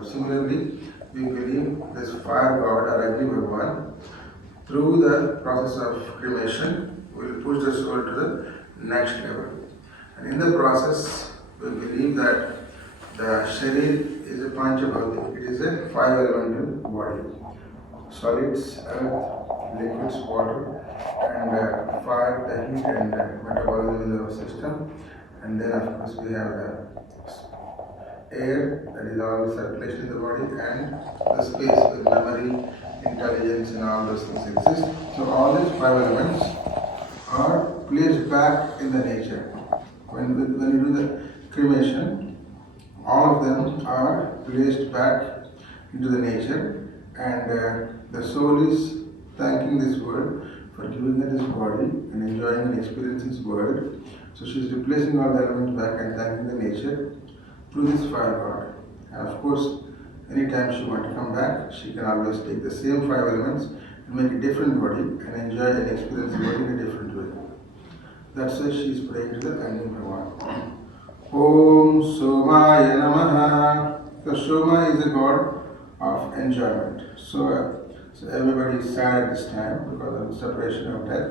Bhagavan. Similarly, we believe this fire god or Agni Bhagavan, through the process of cremation, will push the soul to the next level. And in the process, we believe that the sharir is a panchabhautik, it is a five elemental body. Solids, earth, liquids, water, and fire, the heat and metabolism in the system. And then of course we have the air, that is all the circulation in the body, and the space with memory, intelligence and all those things exist. So all these five elements are placed back in the nature. When you do the cremation, all of them are placed back into the nature, and the soul is thanking this world for giving her this body and enjoying and experiencing this world. So she is replacing all the elements back and thanking the nature through this fire god. And of course, anytime she wants to come back, she can always take the same five elements and make a different body and enjoy and experience the body in a different way. That's why she is praying to the Agni Bhagavan. Om Somaya Namaha. So Soma is a god of enjoyment. So everybody is sad at this time because of the separation of death,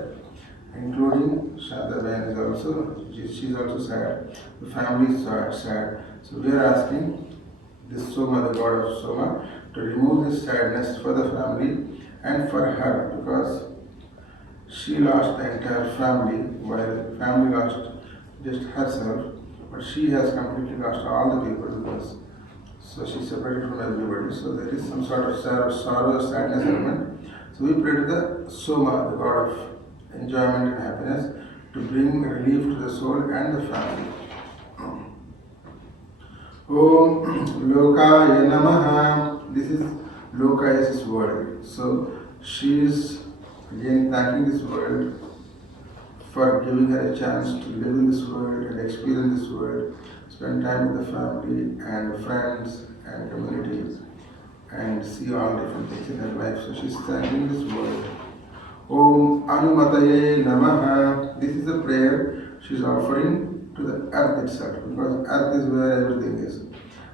including Shantaben is also, she's also sad. The family is sad. So we are asking this Soma, the god of Soma, to remove this sadness for the family and for her, because she lost the entire family while family lost just herself, but she has completely lost all the people because so she's separated from everybody. So there is some sort of sorrow, sadness element. So we pray to the Soma, the god of enjoyment and happiness, to bring relief to the soul and the family. Om Lokaya Namaha. This is Loka is this world. So she is again thanking this world for giving her a chance to live in this world and experience this world, spend time with the family and friends and communities, and see all different things in her life. So she's thanking this world. Om Anumataye Namaha. This is a prayer she's offering to the earth itself, because earth is where everything is.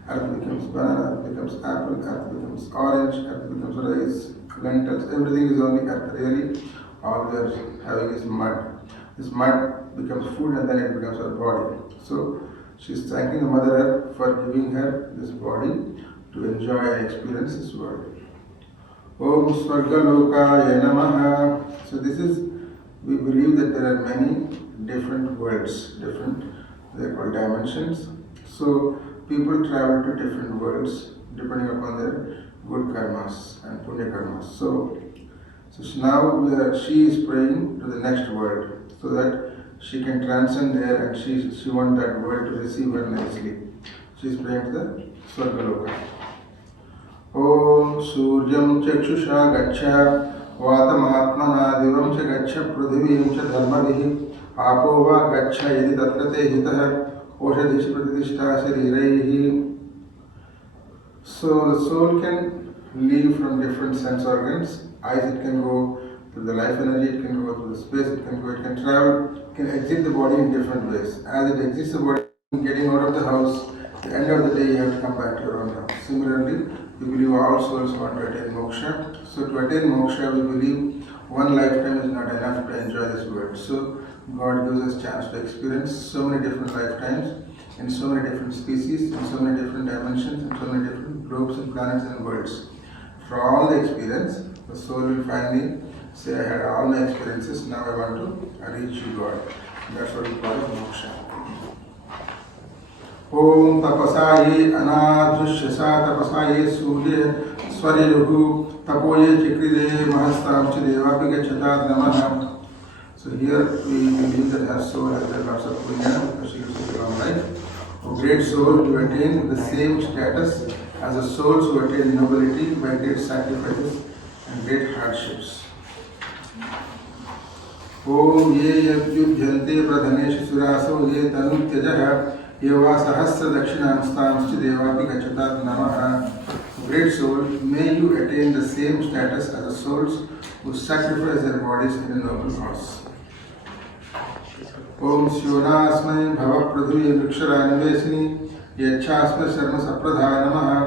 Earth becomes banana, earth becomes apple, earth becomes orange, earth becomes rice, lentils, everything is only earth. Really, all we are having is mud. This mud becomes food and then it becomes our body. So she's thanking the Mother Earth for giving her this body to enjoy and experience this world. Om Swargalokaya Namaha. So this is, we believe that there are many different worlds, they're called dimensions. So people travel to different worlds depending upon their good karmas and punya karmas. So now she is praying to the next world so that she can transcend there, and she wants that world to receive her nicely. She is praying to the Swargaloka. Om Suryam Chakshusha Gacha Vatamatmana Divam Cha Gacha Prudhivim Cha Dharmavihi Apo Va Gacha Yadi Tatrate Hitah Oshadish Pratishta Shariraihi. So the soul can leave from different sense organs. Eyes, it can go to the life energy, it can go to the space, it can travel, it can exit the body in different ways. As it exits the body, getting out of the house, at the end of the day you have to come back to your own house. Similarly, we believe all souls want to attain moksha. So to attain moksha, we believe one lifetime is not enough to enjoy this world. So God gives us chance to experience so many different lifetimes, in so many different species, in so many different dimensions, in so many different globes and planets and worlds. For all the experience, the soul will finally say, I had all my experiences, now I want to reach you, God. That's what we call it moksha. Om tapasaye anadrishyasa tapasaye surya swariruhu tapoye chikride mahastamcha devapi gacchata namaha. So here we believe that her soul has lots of punya because she lives a long life. A great soul to attain the same status as the souls who attain nobility by great sacrifices and great hardships. Om ye yudhyante pradhanesh suraso ye tanu tyajaha yeva sahasra dakshinamstamscha devapi gachatat namaha. Great soul, may you attain the same status as the souls who sacrifice their bodies in a noble cause. Om Shivonasmai Bhava Pradhuvi Vrikshara Nivesini Yachasma Sharma Sapradha Namaha.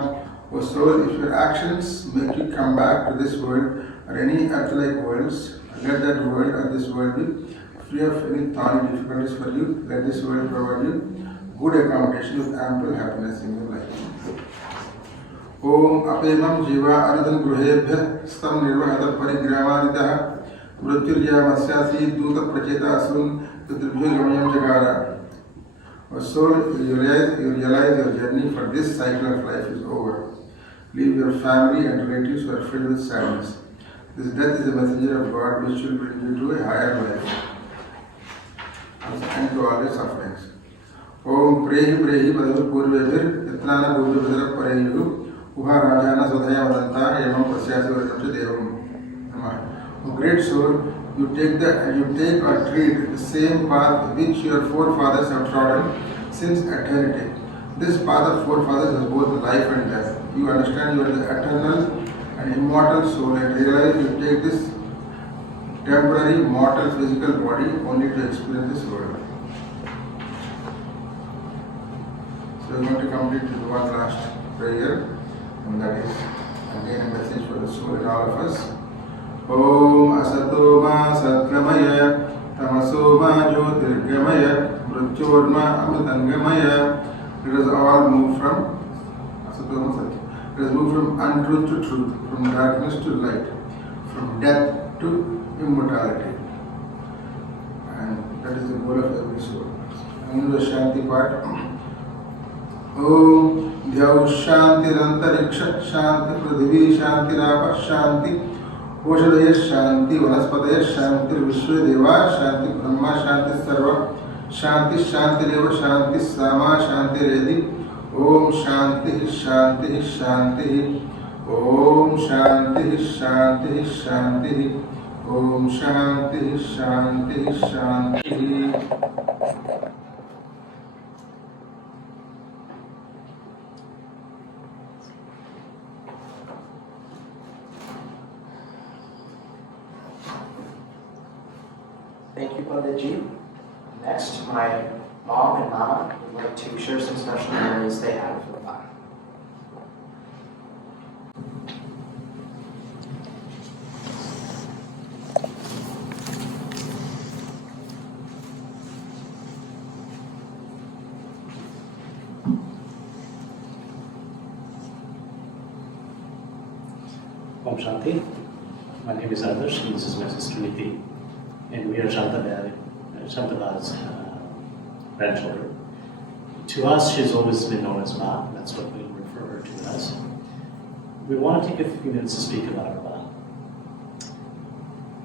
O soul, if your actions make you come back to this world or any earth-like worlds, let that world or this world be free of any thorny difficulties for you. Let this world provide you good accommodation with ample happiness in your life. Om apemam jiva anudan gruhebhya stam nirvahata parigramaritah mrityuryamasya duta pracheta asun tutribhyo gamayam jagara. O soul, you realize your journey for this cycle of life is over. Leave your family and relatives who are filled with sadness. This death is a messenger of God which will bring you to a higher life and to all your sufferings. Om Prehi Prehi Badu Purvebhir Yatlana Bhuvibhidra Pareyu Uha Rajana Sudhaya Vadanta Yamam Pasyasi Varnamcha Devam Namaha. O great soul, you take or tread the same path which your forefathers have trodden since eternity. This path of forefathers is both life and death. You understand you are the eternal and immortal soul and realize you take this temporary mortal physical body only to experience this world. So we are going to complete with one last prayer, and that is again a message for the soul in all of us. Om Asato Ma Satgamaya Tamaso Ma Jyotirgamaya Mrityorma Amritangamaya. Let us all move from Asato Ma Satya. Let us move from untruth to truth, from darkness to light, from death to immortality. And that is the goal of every soul. And the Shanti part. Om Dhyau Shanti Rantariksha Shanti Pradhivi Shanti Rapa Shanti Oshadaya Shanti Vanaspataya Shanti Vishwa Deva Shanti Brahma Shanti Sarva Shanti Shanti Deva Shanti Sama Shanti Redi Om Shanti Shanti Shanti Om Shanti Shanti Shanti Om Shanti Shanti Shanti. Thank you, Panditji. Next, my mom and mama would like to share some special memories they have with Ba. Om Shanti. My name is Adarsh and this is my sister Niti. And we are Shantaben's grandchildren. To us, she's always been known as Ma. That's what we refer her to as. We want to take a few minutes to speak about her Ma.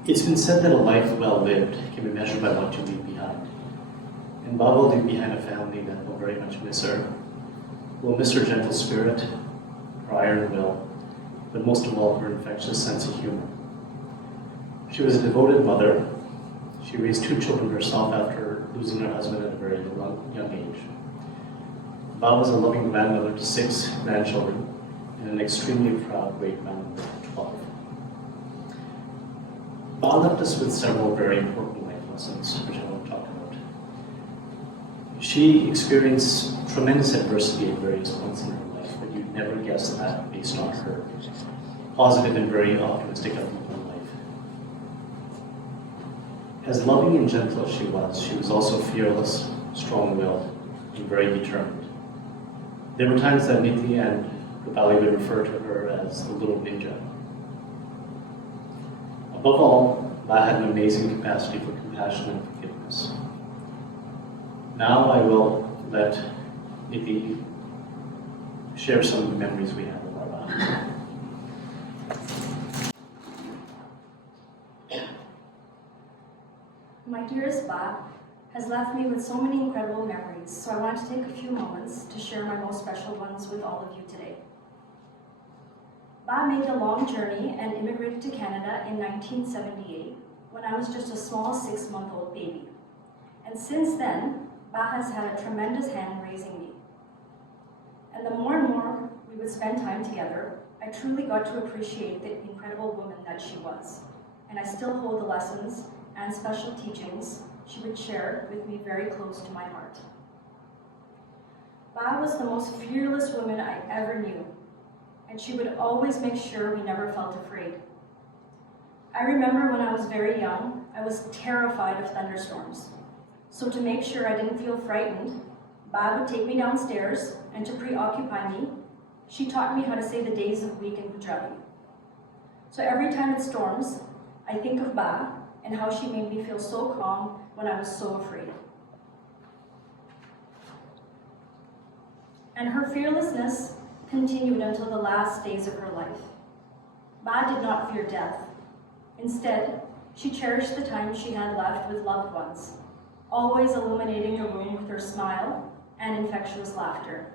It's been said that a life well lived can be measured by what you leave behind. And Ba will leave behind a family that will very much miss her. We'll miss her gentle spirit, her iron will, but most of all, her infectious sense of humor. She was a devoted mother. She raised 2 children herself after losing her husband at a very young age. Ba was a loving grandmother to 6 grandchildren and an extremely proud great-grandmother to 12. Ba left us with several very important life lessons, which I want to talk about. She experienced tremendous adversity at various points in her life, but you'd never guess that based on her positive and very optimistic outlook on life. As loving and gentle as she was also fearless, strong-willed, and very determined. There were times that Niti and Gopali would refer to her as the little ninja. Above all, Ba had an amazing capacity for compassion and forgiveness. Now I will let Niti share some of the memories we have of our Ba. My dearest Ba has left me with so many incredible memories, so I want to take a few moments to share my most special ones with all of you today. Ba made the long journey and immigrated to Canada in 1978 when I was just a small 6-month-old baby. And since then, Ba has had a tremendous hand raising me. And the more and more we would spend time together, I truly got to appreciate the incredible woman that she was. And I still hold the lessons and special teachings she would share with me very close to my heart. Ba was the most fearless woman I ever knew. and she would always make sure we never felt afraid. I remember when I was very young, I was terrified of thunderstorms. So to make sure I didn't feel frightened, Ba would take me downstairs, and to preoccupy me, she taught me how to say the days of the week in Punjabi. So every time it storms, I think of Ba and how she made me feel so calm when I was so afraid. And her fearlessness continued until the last days of her life. Ba did not fear death. Instead, she cherished the time she had left with loved ones, always illuminating the room with her smile and infectious laughter.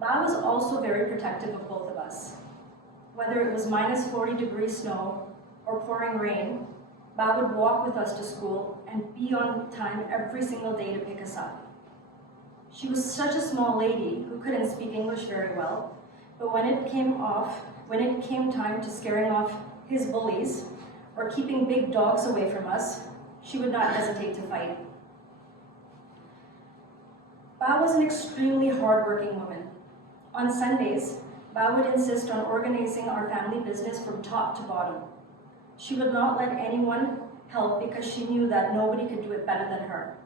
Ba was also very protective of both of us. Whether it was minus 40-degree snow or pouring rain, Ba would walk with us to school and be on time every single day to pick us up. She was such a small lady who couldn't speak English very well, but when it came time to scaring off his bullies or keeping big dogs away from us, she would not hesitate to fight. Ba was an extremely hardworking woman. On Sundays, Ba would insist on organizing our family business from top to bottom. She would not let anyone help because she knew that nobody could do it better than her.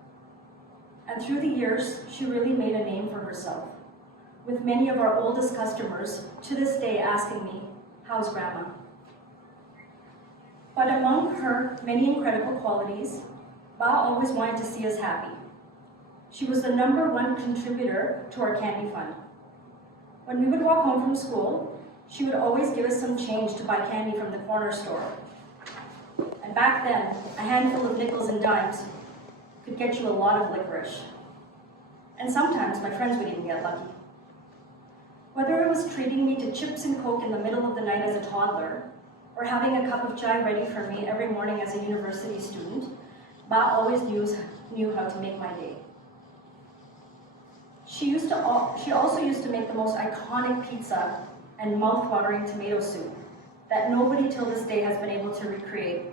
And through the years, she really made a name for herself, with many of our oldest customers to this day asking me, "How's Grandma?" But among her many incredible qualities, Ba always wanted to see us happy. She was the #1 contributor to our candy fund. When we would walk home from school, she would always give us some change to buy candy from the corner store. And back then, a handful of nickels and dimes could get you a lot of licorice. And sometimes my friends would even get lucky. Whether it was treating me to chips and Coke in the middle of the night as a toddler, or having a cup of chai ready for me every morning as a university student, Ba always knew how to make my day. She also used to make the most iconic pizza and mouth-watering tomato soup that nobody till this day has been able to recreate.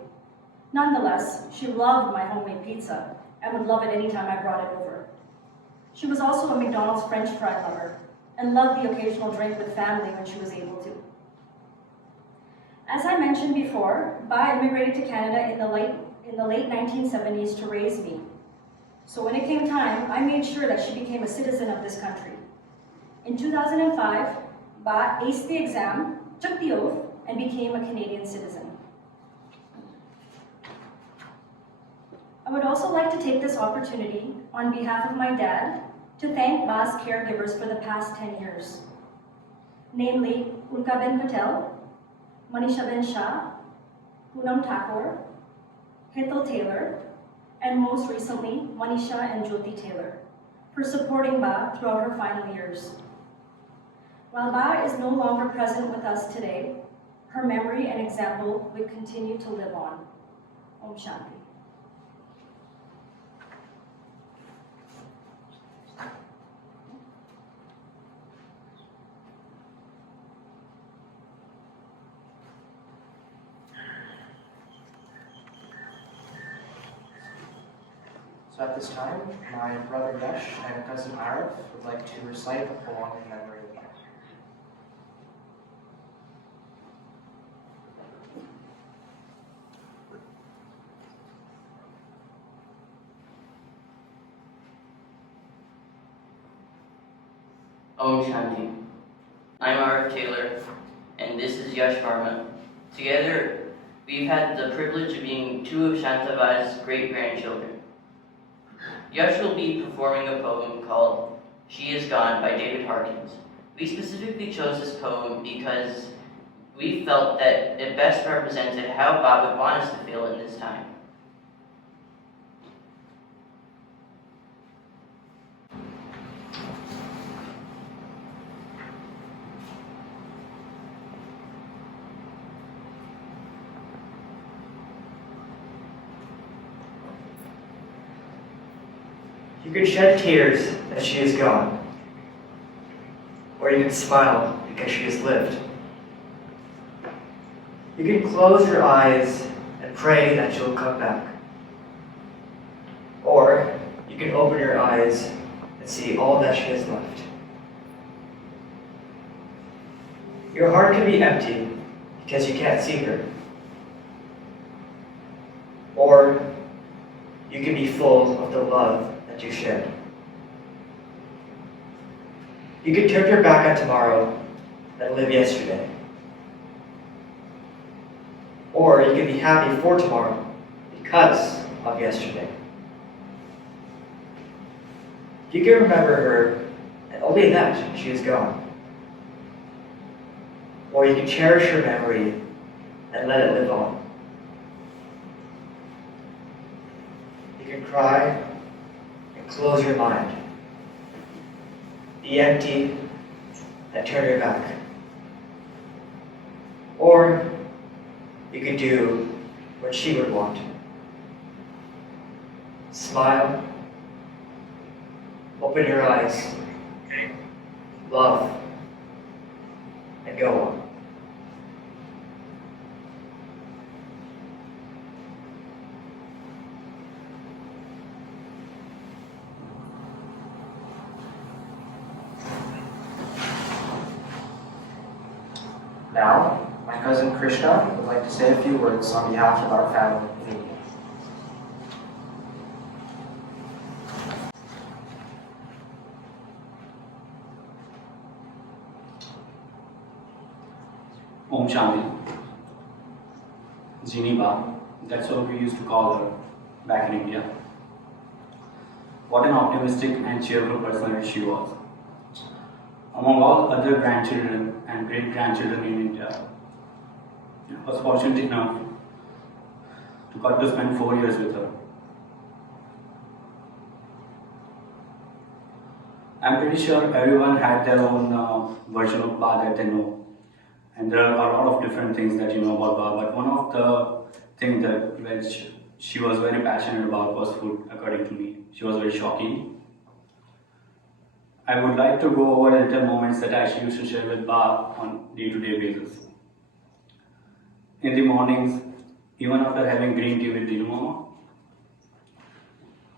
Nonetheless, she loved my homemade pizza and would love it anytime I brought it over. She was also a McDonald's French fry lover and loved the occasional drink with family when she was able to. As I mentioned before, Ba immigrated to Canada in the late 1970s to raise me. So when it came time, I made sure that she became a citizen of this country. In 2005, Ba aced the exam, took the oath, and became a Canadian citizen. I would also like to take this opportunity, on behalf of my dad, to thank Ba's caregivers for the past 10 years. Namely, Ulkaben Patel, Manishaben Shah, Poonam Thakur, Hital Tailor, and most recently, Manisha and Jyoti Tailor, for supporting Ba throughout her final years. While Ba is no longer present with us today, her memory and example will continue to live on. Om Shanti. So at this time, my brother Yash and cousin Arif would like to recite a poem in memory of Ba. Om Shanti. I'm Arif Tailor, and this is Yash Varma. Together, we've had the privilege of being two of Shantaben's great-grandchildren. Yash will be performing a poem called She Is Gone by David Harkins. We specifically chose this poem because we felt that it best represented how Bob would want us to feel in this time. You can shed tears that she is gone, or you can smile because she has lived. You can close your eyes and pray that she'll come back, or you can open your eyes and see all that she has left. Your heart can be empty because you can't see her. Or you can be full of the love that you shared. You can turn your back on tomorrow and live yesterday. Or you can be happy for tomorrow because of yesterday. You can remember her, and only that she is gone. Or you can cherish her memory and let it live on. You can cry and close your mind. Be empty and turn your back. Or you could do what she would want. Smile, open your eyes, love, and go on. Now, my cousin Krishna would like to say a few words on behalf of our family in India. Om Shanti. Jiniba, that's what we used to call her back in India. What an optimistic and cheerful personality she was. Among all other grandchildren and great-grandchildren in India, I was fortunate enough to got to spend 4 years with her. I'm pretty sure everyone had their own version of Ba that they know. And there are a lot of different things that you know about Ba, but one of the things that which she was very passionate about was food, according to me. She was very shocking. I would like to go over little moments that I used to share with Ba on day-to-day basis. In the mornings, even after having green tea with Dinu Mama,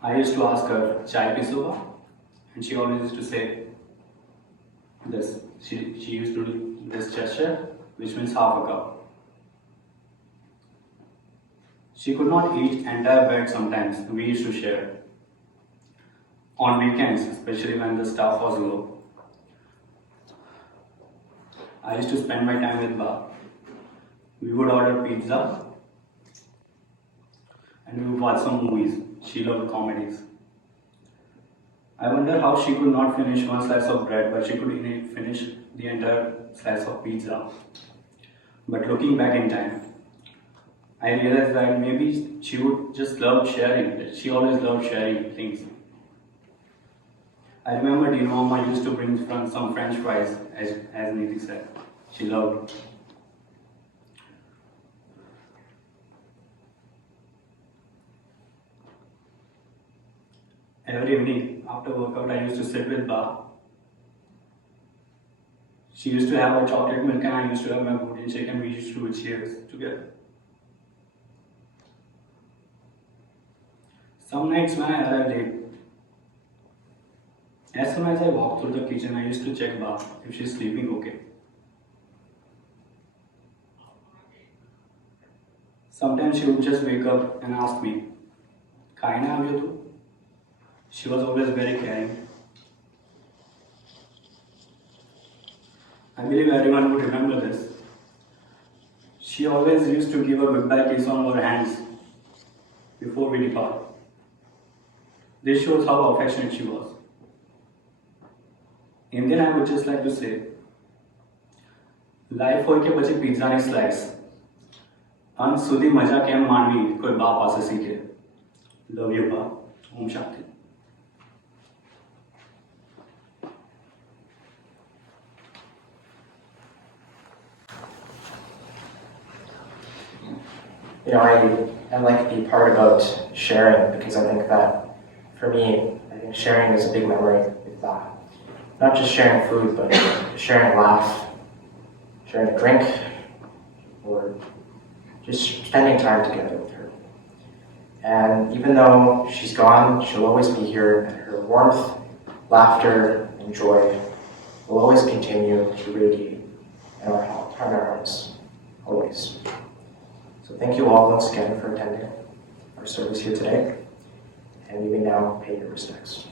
I used to ask her, "Chai pi suba?" And she always used to say this. She used to do this gesture, which means half a cup. She could not eat entire bread sometimes. We used to share. On weekends, especially when the staff was low, I used to spend my time with Ba. We would order pizza and we would watch some movies. She loved comedies. I wonder how she could not finish one slice of bread, but she could finish the entire slice of pizza. But looking back in time, I realized that maybe she would just love sharing. She always loved sharing things. I remember Dinu Mama used to bring some French fries, as Niti said. She loved. Every evening after workout, I used to sit with Ba. She used to have a chocolate milk and I used to have my protein shake and we used to do cheers together. Some nights when I arrived late, as soon as I walked through the kitchen, I used to check Ba if she's sleeping okay. Sometimes she would just wake up and ask me, "Khai na aave tu?" She was always very caring. I believe everyone would remember this. She always used to give a goodbye kiss on our hands before we depart. This shows how affectionate she was. In the end, I would just like to say, life હોય કે પછી પિઝાની slice અંત સુધી મજા કેમ માણવી કોઈ બા પાસે શીખે. લવ યુ બા. ઓમ શાંતિ. You know, I like the part about sharing because I think that for me, I think sharing is a big memory with Ba. Not just sharing food, but sharing a laugh, sharing a drink, or just spending time together with her. And even though she's gone, she'll always be here, and her warmth, laughter, and joy will always continue to radiate in our hearts, always. So thank you all once again for attending our service here today, and you may now pay your respects.